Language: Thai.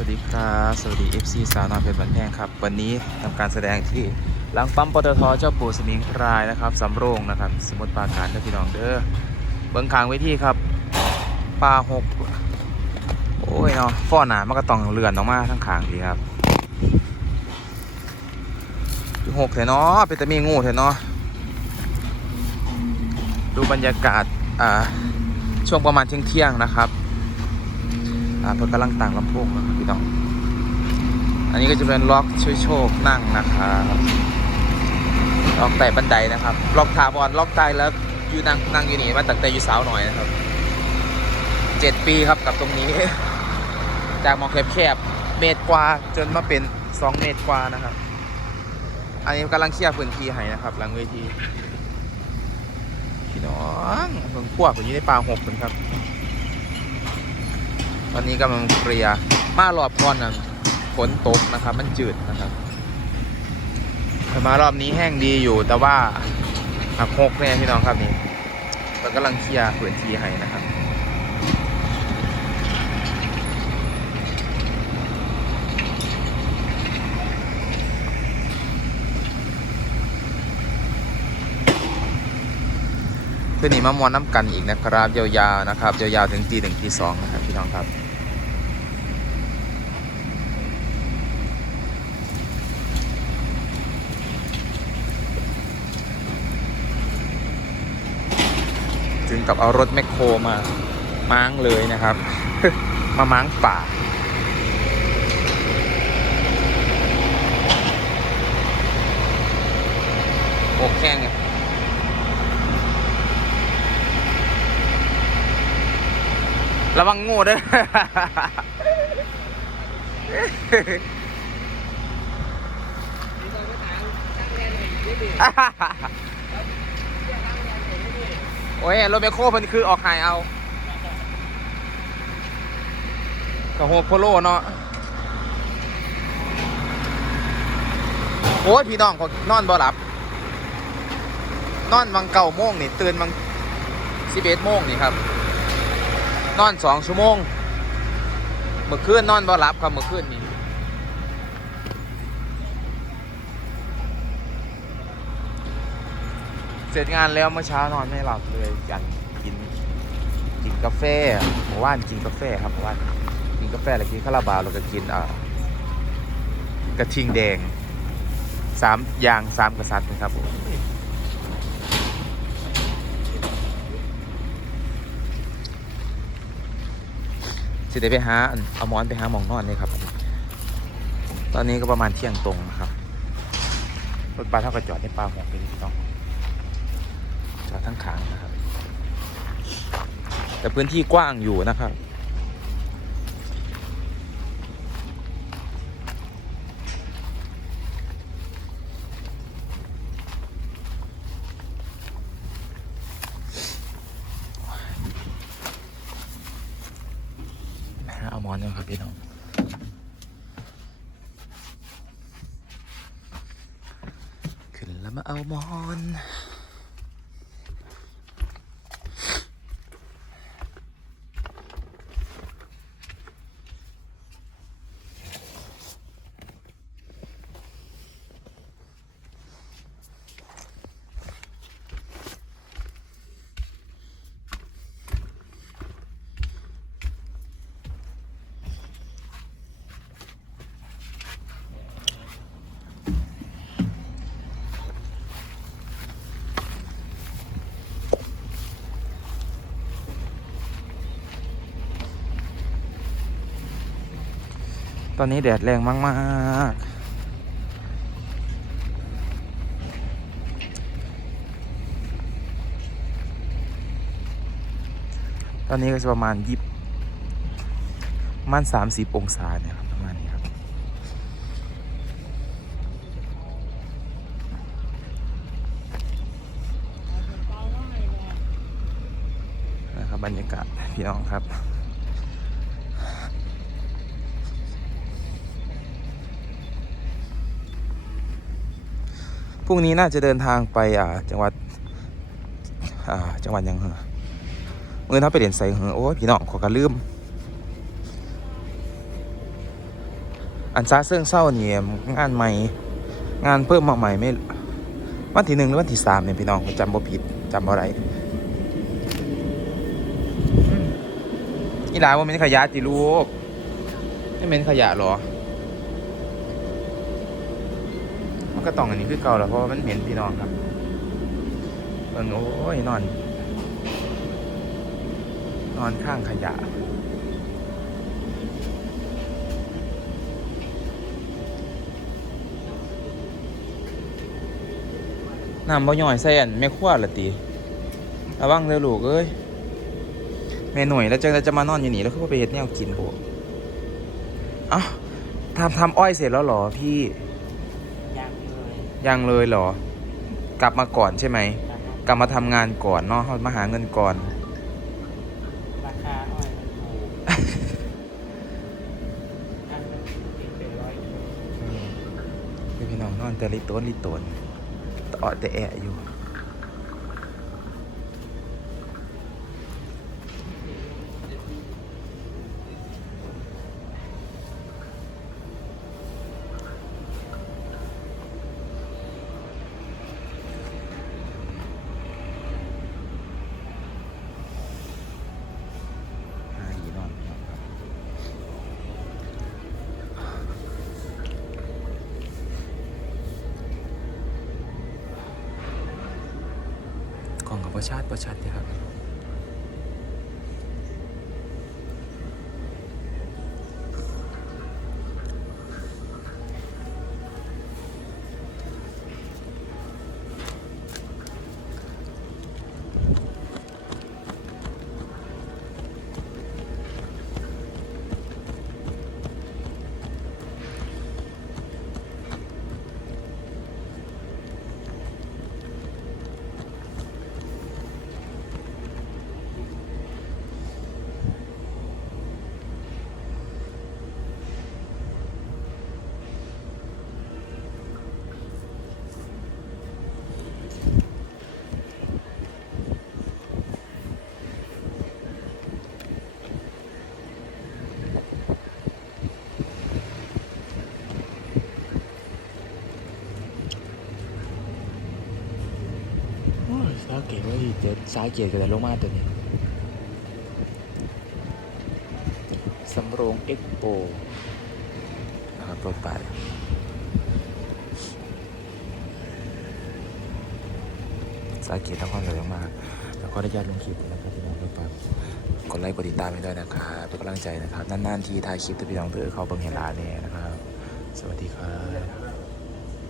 วัสดีครับสวัสดี FC สาวน้อยเพชรบันแพงครับ วันนี้ทำการแสดงที่หลังปั๊มปตทเจ้าปู่สมิงพรายนะครับสำโรงนะครับ สมุทรปราการเด้พี่น้องเด้อเบิ้งคางไว้ที่ครับปลาหกโอ้ยเนาะฟ้อหนามันก็ต้องเลือนออกมาทั้งขางดีครับหกเถอะเนาะเป็นต่มีงูเถอะเนาะดูบรรยากาศอ่าช่วงประมาณเที่ยงๆนะครับาเพิ่นกำลังต่างลำโพงนะครับพี่น้อง อันนี้ก็จะเป็นล็อกช่วยโชคนั่งนะครับล็อกแต่บันไดนะครับ ล็อกถาวรล็อกตายแล้วอยู่นั่งนั่งอยู่นี่มาตั้งแต่อยู่สาวหน่อยนะครับเจ็ดปีครับกับตรงนี้ จากมองแคบๆเมตรกว่าจนมาเป็นสองเมตรกว่านะครับ อันนี้กำลังเคลียร์พื้นที่ให้นะครับ หลังเวทีพี่น้องเพิ่งพวกอยู่ในป่าหกคนครับ ตอนนี้กำลังเคลียร์มารอบก่อนนะฝนตกนะครับ มันจืดนะครับแต่มารอบนี้แห้งดีอยู่ แต่ว่าหักหกเนี่ยพี่น้องครับนี่เรากำลังเคลียร์พื้นที่ให้นะครับ คื นนี้มามวนน้ำกันอีกนะครับ ยาวๆนะครับ ยาวๆถึงตีหนึ่งตีสองนะครับพี่น้องครับถึงกับเอารถแมคโครมาม้างเลยนะครับ มาม้างป่า โอ้แข้งไง ระวังงูด้วยโอ้ยรถแมโครมันคือออกหายเอากับโฮโพโลเนาะโอ้ยพี่น้องนอนบ่หลับ นอนบังเก่าโมงนี่ตื่นบังสิบเอ็ดโมงนี่ครับ นอนสองชั่วโมง เมื่อคืนนอนบ่หลับครับเมื่อคืนนี้เสร็จงานแล้วเมื่อเช้านอนไม่หลับเลยกันกินกินกาแฟเมื่อวานกินกาแฟครับเมื่อวานกินกาแฟแล้วกินคาราบาวแล้วก็กินอ่ากระทิงแดงสามอย่างสามกษัตริย์นะครับผม สิเดไปหาเอาหมอนไปหาหมองนอนเลยครับ ตอนนี้ก็ประมาณเที่ยงตรงนะครับ รถบัสเท่ากับจอดในป่าหงไปที่ต้องจอดทั้งขางนะครับ แต่พื้นที่กว้างอยู่นะครับ นะฮะ เอาหมอนด้วยครับพี่น้อง ขึ้นแล้วมาเอาหมอน ตอนนี้แดดแรงมากๆตอนนี้ก็จะประมาณยิบมาณสามสิบองศาเนี่ยครับประมาณนี้ครับ นะครับบรรยากาศพี่น้องครับ พรุ่งนี้น่าจะเดินทางไปอ่าจังหวัดอ่าจังหวัดยังเหรอเมื่อถ้าไปเด่นใส่เหรอโอ้พี่น้องขอกระลืม อันซาเสื่องเศร้านี่ยงานใหม่ งานเพิ่มมาใหม่ไม่วันที่หนึ่งหรือวันที่สามเนี่ยพี่น้องจำบ่ผิดจำบ่ไรอีหลาว่าเป็นขยะติลูกไม่เป็นขยะหรอ มันก็ต้องอันนี้คือเก่าแล้วเพราะว่ามันเหม็นพี่น้องครับเบิ่งโอ้ยนอน นอนข้างขยะน้ำบ่ย่อยใส่อันแม่ครัวละติระวังเด้อลูกเอ้ยแม่หน่วยแล้วจังจะมานอนอยู่นี่แล้วคือว่าไปเฮ็ดแนวกินบ่เอ้าทำทำอ้อยเสร็จแล้วหรอพี่ ยยังเลยเหรอ กลับมาก่อนใช่ไหมนะครับกลับมาทำงานก่อนเนาะมาหาเงินก่อน ราคาอ้อยมันถูกอันนึงเป็นร้อยอยู่พี่พี่น้องนอนแต่ลิโตนลิโตนตอดแต่แอะอยู่ หาอีนอนพี่น้องครับ กล่องกับ ประชาติประชาติครับ โอ้ยสาเกตว่าอีเจ็ดสายเกตกันลงมาตัวนี้สำโรงเอ็กโปนะครับรถไปสายเกตต้องความสวยมากแล้วก็ได้ยอดลงคลิปนะครับพี่น้องรถไปกดไลค์กดติดตามให้ด้วยนะครับเป็นกำลังใจนะครับนานๆทีถ่ายคลิปแต่พี่น้องเพื่อเขาเบิ่งเห็นร้านเนี่ยนะครับ สวัสดีครับ